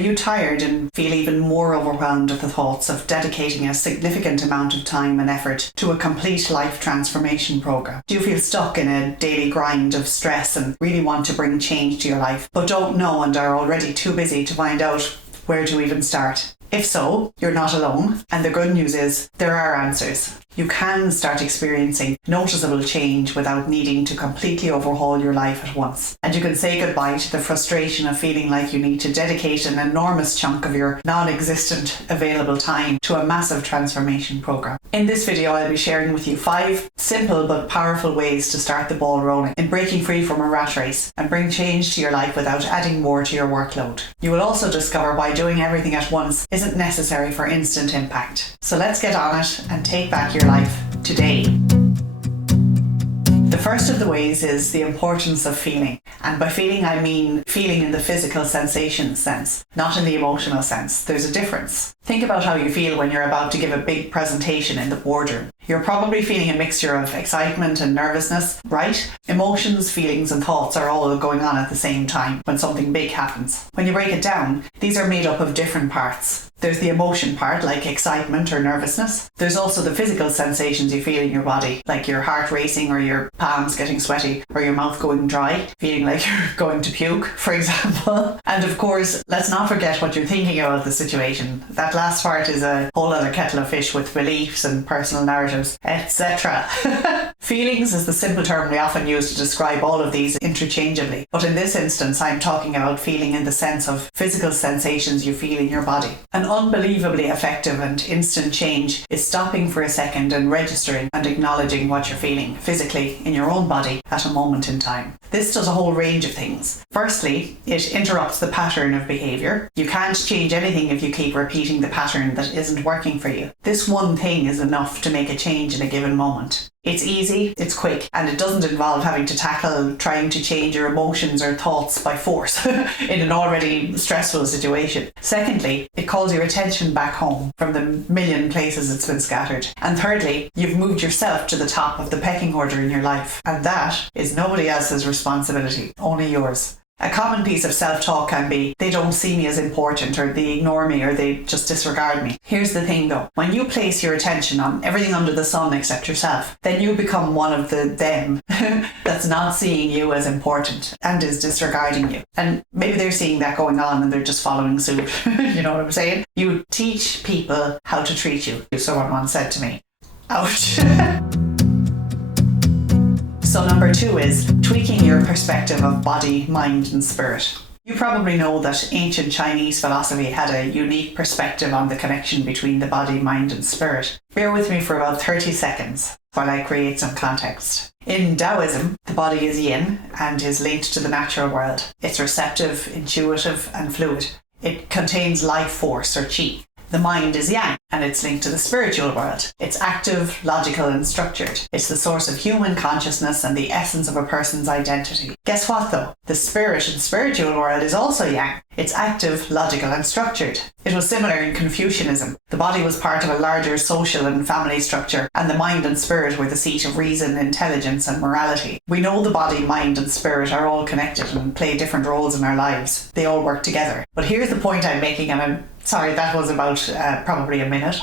Are you tired and feel even more overwhelmed at the thoughts of dedicating a significant amount of time and effort to a complete life transformation program? Do you feel stuck in a daily grind of stress and really want to bring change to your life, but don't know and are already too busy to find out where to even start? If so, you're not alone, and the good news is there are answers. You can start experiencing noticeable change without needing to completely overhaul your life at once. And you can say goodbye to the frustration of feeling like you need to dedicate an enormous chunk of your non-existent available time to a massive transformation program. In this video, I'll be sharing with you 5 simple but powerful ways to start the ball rolling in breaking free from a rat race and bring change to your life without adding more to your workload. You will also discover why doing everything at once isn't necessary for instant impact. So let's get on it and take back your life today. The first of the ways is the importance of feeling. And by feeling, I mean feeling in the physical sensation sense, not in the emotional sense. There's a difference. Think about how you feel when you're about to give a big presentation in the boardroom. You're probably feeling a mixture of excitement and nervousness, right? Emotions, feelings, and thoughts are all going on at the same time when something big happens. When you break it down, these are made up of different parts. There's the emotion part, like excitement or nervousness. There's also the physical sensations you feel in your body, like your heart racing or your palms getting sweaty or your mouth going dry, feeling like you're going to puke, for example. And of course, let's not forget what you're thinking about the situation. That last part is a whole other kettle of fish with beliefs and personal narratives, etc. Feelings is the simple term we often use to describe all of these interchangeably. But in this instance, I'm talking about feeling in the sense of physical sensations you feel in your body. An unbelievably effective and instant change is stopping for a second and registering and acknowledging what you're feeling physically in your own body at a moment in time. This does a whole range of things. Firstly, it interrupts the pattern of behaviour. You can't change anything if you keep repeating the pattern that isn't working for you. This one thing is enough to make a change in a given moment. It's easy, it's quick, and it doesn't involve having to tackle trying to change your emotions or thoughts by force in an already stressful situation. Secondly, it calls your attention back home from the million places it's been scattered. And thirdly, you've moved yourself to the top of the pecking order in your life, and that is nobody else's responsibility, only yours. A common piece of self-talk can be, they don't see me as important, or they ignore me, or they just disregard me. Here's the thing though, when you place your attention on everything under the sun except yourself, then you become one of the them that's not seeing you as important and is disregarding you. And maybe they're seeing that going on and they're just following suit. You know what I'm saying? You teach people how to treat you. Someone once said to me, ouch. So number 2 is tweaking your perspective of body, mind and spirit. You probably know that ancient Chinese philosophy had a unique perspective on the connection between the body, mind and spirit. Bear with me for about 30 seconds while I create some context. In Taoism, the body is yin and is linked to the natural world. It's receptive, intuitive and fluid. It contains life force or qi. The mind is yang, and it's linked to the spiritual world. It's active, logical and structured. It's the source of human consciousness and the essence of a person's identity. Guess what though? The spirit and spiritual world is also yang. It's active, logical and structured. It was similar in Confucianism. The body was part of a larger social and family structure, and the mind and spirit were the seat of reason, intelligence and morality. We know the body, mind and spirit are all connected and play different roles in our lives. They all work together. But here's the point I'm making, and I'm sorry, that was about probably a minute.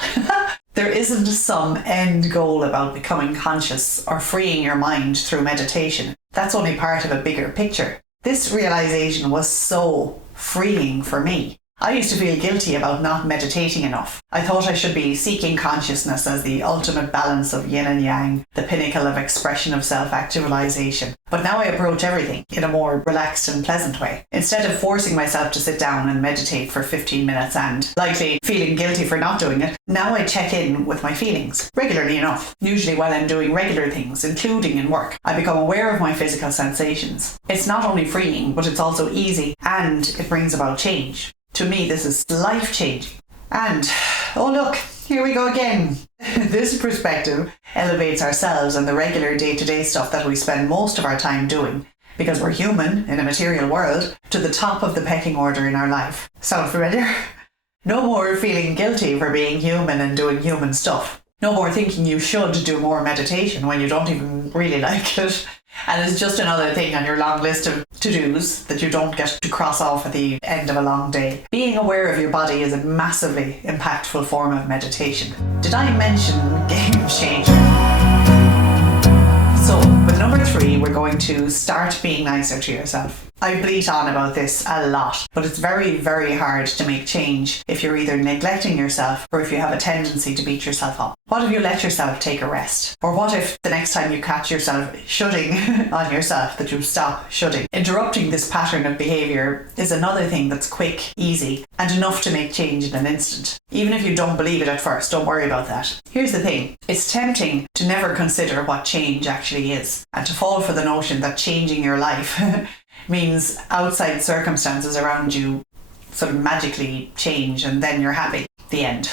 There isn't some end goal about becoming conscious or freeing your mind through meditation. That's only part of a bigger picture. This realization was so freeing for me. I used to feel guilty about not meditating enough. I thought I should be seeking consciousness as the ultimate balance of yin and yang, the pinnacle of expression of self-actualization. But now I approach everything in a more relaxed and pleasant way. Instead of forcing myself to sit down and meditate for 15 minutes and likely feeling guilty for not doing it, now I check in with my feelings regularly enough, usually while I'm doing regular things, including in work. I become aware of my physical sensations. It's not only freeing, but it's also easy and it brings about change. To me, this is life-changing. And, oh look, here we go again. This perspective elevates ourselves and the regular day-to-day stuff that we spend most of our time doing, because we're human in a material world, to the top of the pecking order in our life. Sound familiar? No more feeling guilty for being human and doing human stuff. No more thinking you should do more meditation when you don't even really like it. And it's just another thing on your long list of to-dos that you don't get to cross off at the end of a long day. Being aware of your body is a massively impactful form of meditation. Did I mention game changer? So, with number 3, we're going to start being nicer to yourself. I bleat on about this a lot, but it's very, very hard to make change if you're either neglecting yourself or if you have a tendency to beat yourself up. What if you let yourself take a rest? Or what if the next time you catch yourself shoulding on yourself, that you stop shoulding? Interrupting this pattern of behaviour is another thing that's quick, easy, and enough to make change in an instant. Even if you don't believe it at first, don't worry about that. Here's the thing. It's tempting to never consider what change actually is, and to fall for the notion that changing your life means outside circumstances around you sort of magically change and then you're happy. The end.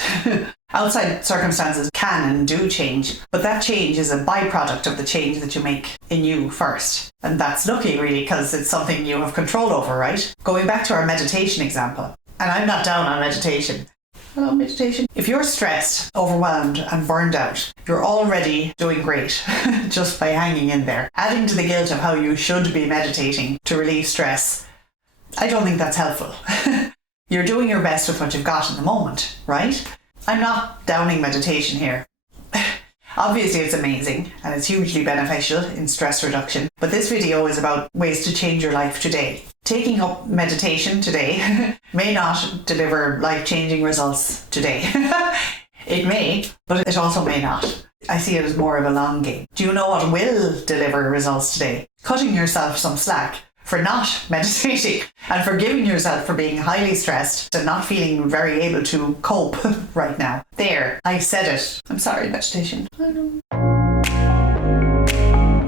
Outside circumstances can and do change, but that change is a byproduct of the change that you make in you first. And that's lucky, really, because it's something you have control over, right? Going back to our meditation example, and I'm not down on meditation. Hello, meditation. If you're stressed, overwhelmed and burned out, you're already doing great just by hanging in there. Adding to the guilt of how you should be meditating to relieve stress, I don't think that's helpful. You're doing your best with what you've got in the moment, right? I'm not downing meditation here. Obviously it's amazing and it's hugely beneficial in stress reduction, but this video is about ways to change your life today. Taking up meditation today may not deliver life-changing results today. It may, but it also may not. I see it as more of a long game. Do you know what will deliver results today? Cutting yourself some slack for not meditating and forgiving yourself for being highly stressed and not feeling very able to cope right now. There, I said it. I'm sorry, meditation. I know.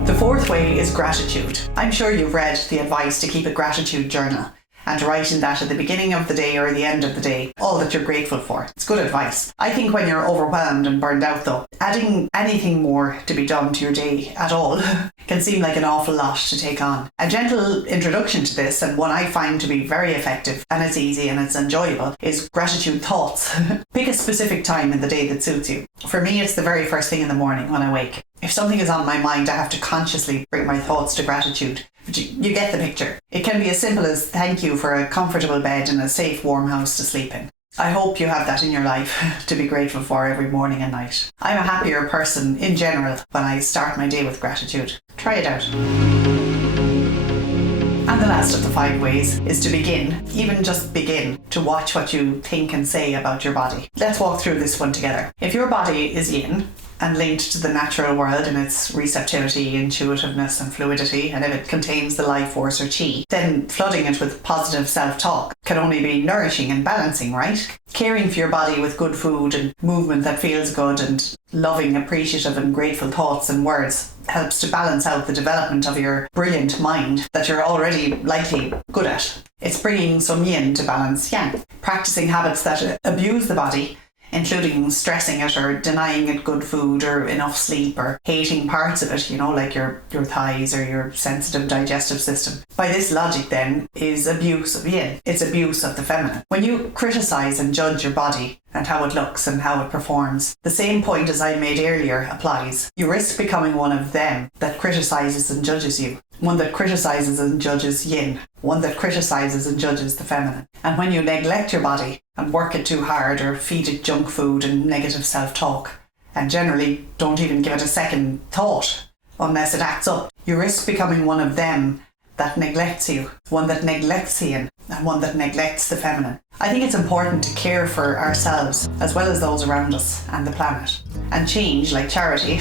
The 4th way is gratitude. I'm sure you've read the advice to keep a gratitude journal and to write in that at the beginning of the day or the end of the day all that you're grateful for. It's good advice. I think when you're overwhelmed and burned out though, adding anything more to be done to your day at all can seem like an awful lot to take on. A gentle introduction to this, and one I find to be very effective, and it's easy and it's enjoyable, is gratitude thoughts. Pick a specific time in the day that suits you. For me, it's the very first thing in the morning when I wake. If something is on my mind, I have to consciously bring my thoughts to gratitude. But you get the picture. It can be as simple as thank you for a comfortable bed and a safe, warm house to sleep in. I hope you have that in your life to be grateful for every morning and night. I'm a happier person in general when I start my day with gratitude. Try it out. And the last of the 5 ways is to begin, even just begin, to watch what you think and say about your body. Let's walk through this one together. If your body is yin, and linked to the natural world in its receptivity, intuitiveness and fluidity, and if it contains the life force or chi, then flooding it with positive self-talk can only be nourishing and balancing, right? Caring for your body with good food and movement that feels good and loving, appreciative and grateful thoughts and words helps to balance out the development of your brilliant mind that you're already likely good at. It's bringing some yin to balance yang. Practicing habits that abuse the body, including stressing it or denying it good food or enough sleep or hating parts of it, like your thighs or your sensitive digestive system. By this logic then is abuse of yin. It's abuse of the feminine. When you criticise and judge your body and how it looks and how it performs, the same point as I made earlier applies. You risk becoming one of them that criticises and judges you. One that criticises and judges yin. One that criticises and judges the feminine. And when you neglect your body and work it too hard or feed it junk food and negative self-talk, and generally don't even give it a second thought unless it acts up, you risk becoming one of them that neglects you. One that neglects yin and one that neglects the feminine. I think it's important to care for ourselves as well as those around us and the planet. And change, like charity,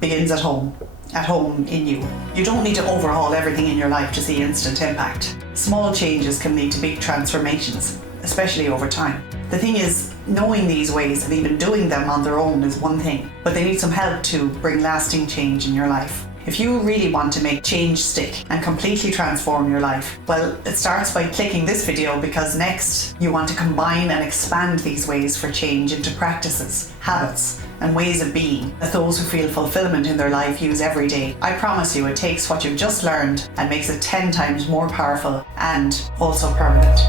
begins at home. At home in you. You don't need to overhaul everything in your life to see instant impact. Small changes can lead to big transformations, especially over time. The thing is, knowing these ways and even doing them on their own is one thing, but they need some help to bring lasting change in your life. If you really want to make change stick and completely transform your life, well, it starts by clicking this video, because next you want to combine and expand these ways for change into practices, habits, and ways of being that those who feel fulfillment in their life use every day. I promise you it takes what you've just learned and makes it 10 times more powerful and also permanent.